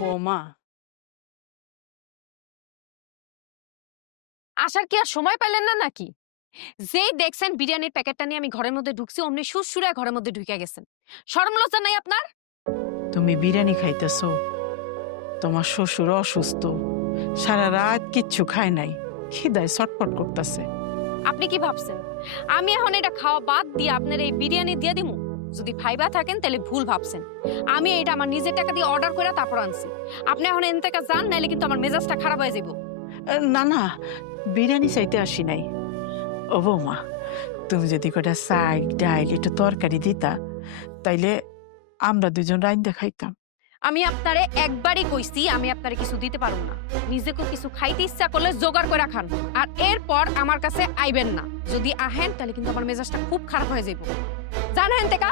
বৌমা। আসার কি আর সময় পেলেন না নাকি? যেই দেখছেন বিরিয়ানির প্যাকেটটা নিয়ে আমি ঘরের মধ্যে ঢুকছি অমনি সুরসুরে ঘরের মধ্যে ঢুকে গেছেন। শরম লজ্জা নাই আপনার? তুমি বিরিয়ানি খাইতেছ। তোমার শ্বশুর অসুস্থ। সারা রাত কিচ্ছু খায় নাই। খিদায় ছটফট করতেছে। আপনি কি ভাবছেন? আমি এখন এটা খাওয়া বাদ দিয়ে আপনার এই বিরিয়ানি দিয়ে দিমু? যদি ফাইবা থাকেন তাহলে ভুল ভাবছেন। আমি এটা আমার নিজের টাকা দিয়ে অর্ডার করে তারপর আনছি। আপনি এখন এন থেকে যান নাহলে কিন্তু আমার মেজাজটা খারাপ হয়ে যাব না না বিরিয়ানি চাইতে আসি নাই। ও বৌমা তুমি যদি কটা শাক ডাইল একটু তরকারি দিতা তাইলে আমরা দুজন রাইন দেখাইতাম আমি আপনারে একবারই কইছি আমি আপনারে কিছু দিতে পারব না। নিজেকে কিছু খাইতে ইচ্ছা করলে জোগাড় করে খান। আর এরপর আমার কাছে আইবেন না। যদি আহেন তাহলে কিন্তু আমার মেজাজটা খুব খারাপ হয়ে যাইব। জানেন টেকা